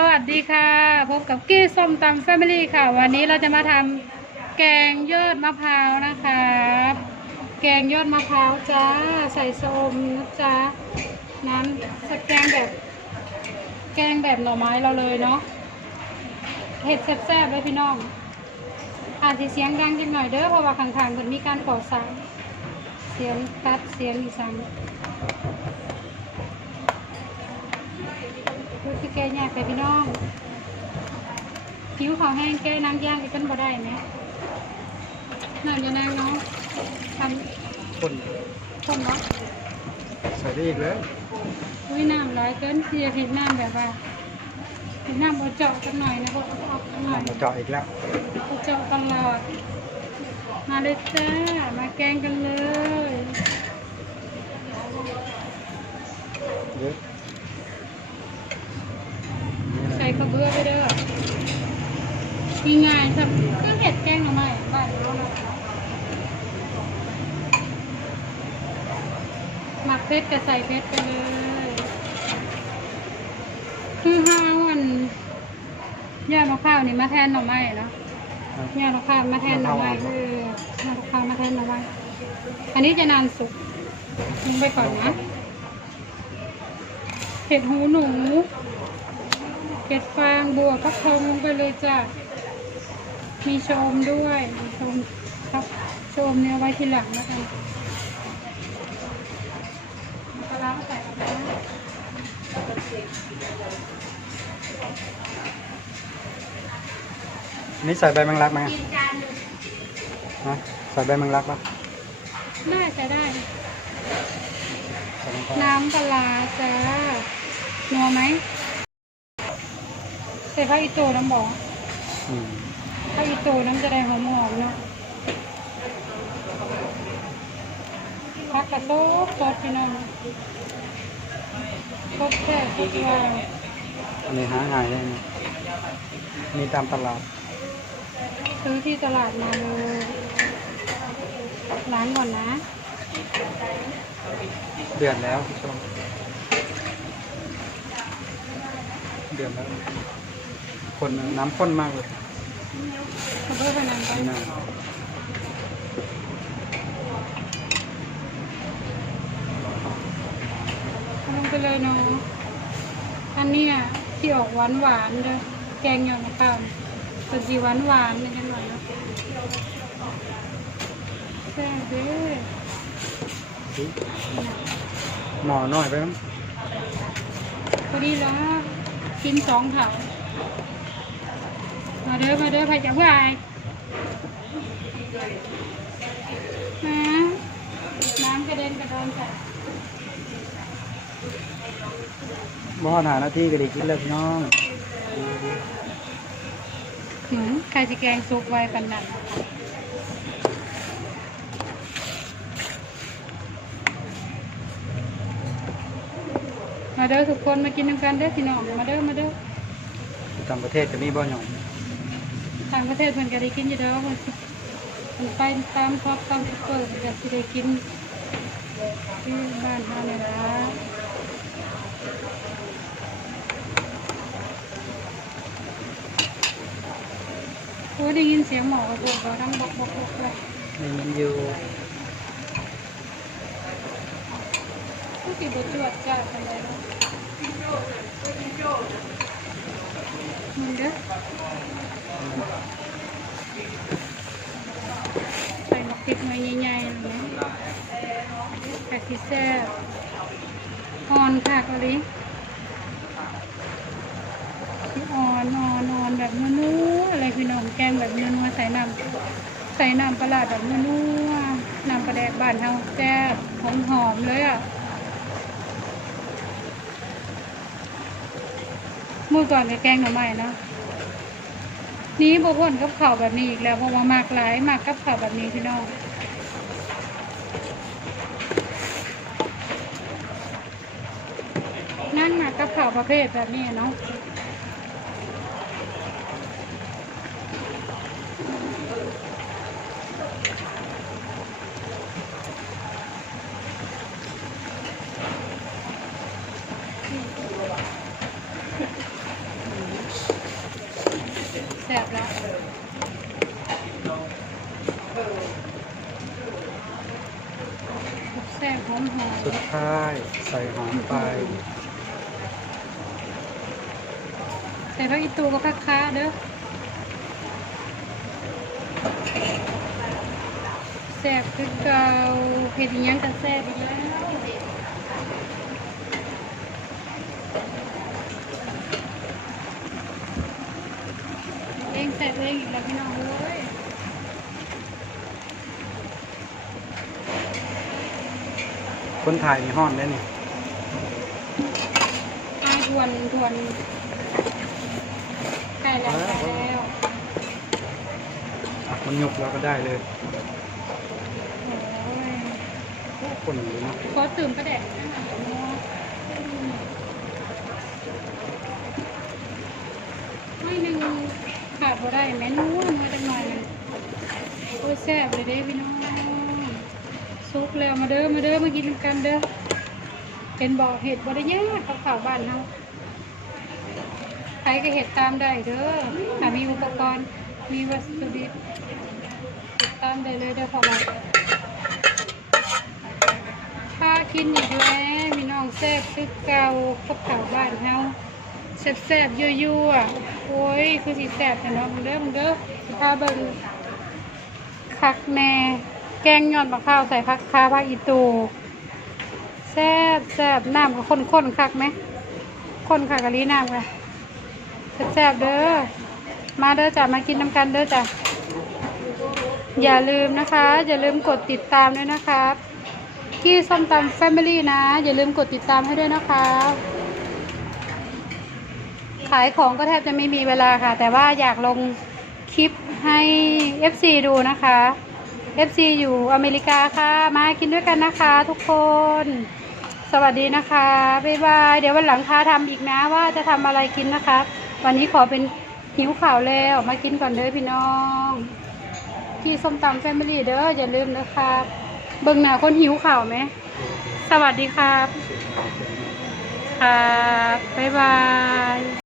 สวัสดีค่ะ พบกับกี้ส้มตำแฟมิลี่ค่ะ วันนี้เราจะมาทำแกงยอดมะพร้าวนะครับแกงยอดมะพร้าวจ้า ใส่ส้มนะจ๊ะน้ำสักแกงแบบ แกงแบบหน่อไม้เราเลยเนาะเห็ดแซ่บๆเลยพี่น้อง อาจจะเสียงดังจังหน่อยเด้อเพราะว่าข้างๆเหมือนมีการก่อสร้างเสียงตัดเสียงอีสา นดูสิแกยากแต่พี่น้อง ผิวขาวแห้งแก้นางย่างกันบ่ได้ไหมนางจะนางเนาะทคนำคนเนาะใส่ได้อีกเลยอุ้ยน้ำร้ายเกินที่จะเห็นน้ำแบบว่าเห็นน้ำเอาเจาะกันหน่อยนะพวกเอาออกกันหน่อยมาเจาะอีกแล้วเอาเจาะตลอดมาเลยจ้ามาแกงกันเลยเยอะ ใส่กระเบื้อไปเด้อมีง่ายครับเครื่องเห็ดแกงหน่อไม้บ้านเราเนาะหมักเพชรก็ใส่เพชรไปเลยคือห้าวันยอดมะพร้าวนี่มาแทนหน่อไม้เนาะยอดมะพร้าวมาแทนหน่อไม้คือยอดมะพร้าวมาแทนหน่อไม้อันนี้จะนานสุกทิ้งไปก่อนนะเห็ดหูหนู เก็ดฟางบัวพักทองลงไปเลยจ้ะมีโชมด้วยมีโชมครับโชมเนี่ยเอาไว้ทีหลังแล้วกันปลาร้าก็ใส่ไปนะนี่ใส่ใบแมงลักไหมฮะใส่ใบแมงลักปะได้ใส่ได้ ใส่ลงไปน้ำปลาร้าจ้านัวไหม ใส่ข้าวอีโตน้ำบอกอืมข้าวอีโตน้ำจะได้หอมๆเนาะพักกระโซบสดพี่น้องครบแค่ทุกอย่างอันนี้หาง่ายเลยนี่มีตามตลาด ซื้อที่ตลาดมาเลยล้างก่อนนะเดือดแล้วผู้ชมเดือดแล้ว คนน้ำข้นมากเลยขอเพิ่มพนันไปนี่นะเอาลงไปเลยเนาะอันนี้อะที่ออกหวานหวานๆเด้อแกงหยอดมะขามเป็นสีหวานหวานๆนิดหน่อยเนาะแซ่บเด้อหน่อน้อยไปมั้งพอดีแล้วกินสองถัง มาเด้อมาเด้อไปจากเพื่อไอนะน้ำกระเด็นกระดอนใส่บ่หาหน้าที่ก็ดีกินแล้วพี่น้องหืมใครจะแกงซุปไว้ปันนั้นมาเด้อทุกคนมากินน้ำกันเด้อพี่น้องมาเด้อมาเด้อต่างประเทศจะมีบ่หน่อย ทางประเทศเพิ่นก็ได้กินอยู่แล้วมันไปตามท็อปตามซุปเปอร์มันก็สิได้กินที่บ้านเฮาเนี่ยนะโอ้ได้ยินเสียงหมอกระโดดเราดังบอกบอกบอกเลยมันอยู่ผู้สิบจวดจ้าเป็นไรเนาะมันเด้อใส่หมก พริกมาใหญ่ๆเลยนะกะทิแซ่บอ่อนค่ะกะลิที่อ่อนอ่อนอ่อนแบบนัวๆอะไรพี่น้องแกงแบบนัวๆใส่น้ำใส่น้ำปลาร้าแบบนัวๆน้ำปลาแดกบ้านเฮาแซ่บหอมๆเลยอะมื่อก่อนก็แกงหน่อไม้เนาะ นี้บพ่นกับข่าวแบบนี้อีกแล้วเพราะว่ามากหลายมากกับข่าวแบบนี้พี่น้องนั่นมากกับข่าวประเภทแบบนี้เนาะ หอม สุดท้ายใส่หอมไปใส่ผักอีตูกับผักค้าเด้อแซ่บคือเกาเห็ดยังกันแซ่บอีกแล้วเองแซ่บเองอีกแล้วพี่น้องเอ้ย คนถ่ายในห้องได้นี่ไอ้ทวนทวนใกล้แล้วใกล้แล้วอะมันยกแล้วก็ได้เลยโอ้ยโอ้คนอยู่นะก็ตื่นประเด็นนะคะไม่หนึ่งขาดบ่ได้แม่นวลมาจังหน่อยหนึงโอ้ยแซ่บเลยเด้พี่น้อง สุกแล้วมาเด้อมาเด้อมากินกันเด้อเป็นบ่อเห็ดบ่ได้ยากกับข้าวบ้านเฮาใครก็เห็ดตามได้เด้อถ้ามีอุปกรณ์มีวัตถุดิบเห็ดตามได้เลยเด้อขอรับข้ากินอีกแล้วมีน้องแซ่บคือเก่ากับข้าวบ้านเฮาแซ่บแซ่บๆยั่วๆโอ้ยคือสิแซ่บแต่เนาะมึงเด้อมึงเด้อข้าเบิ่งคักแน่ แกงยอดมะพร้าวใส่ผักคาผักอีตูแซ่บแซ่บน้ำก็ข้นๆคักไหมข้นคักกะลีน้ำค่ะแซ่บเด้อมาเด้อจ้ะมากินน้ำกันเด้อจ้ะอย่าลืมนะคะ อย่าลืมกดติดตามด้วยนะครับที่ส้มตำแฟมิลี่นะ อย่าลืมกดติดตามให้ด้วยนะคะ ขายของก็แทบจะไม่มีเวลาค่ะ แต่ว่าอยากลงคลิปให้ FC ดูนะคะ FC อยู่อเมริกาค่ะ มากินด้วยกันนะคะทุกคน สวัสดีนะคะ บ๊ายบาย เดี๋ยววันหลังพาทำอีกนะว่าจะทำอะไรกินนะคะ วันนี้ขอเป็นหิวข่าวแล้วมากินก่อนเด้อพี่น้อง ที่ส้มตำแฟมิลี่เด้ออย่าลืมนะครับเบิ่งหน้าคนหิวข่าวไหม สวัสดีครับ ครับ บ๊ายบาย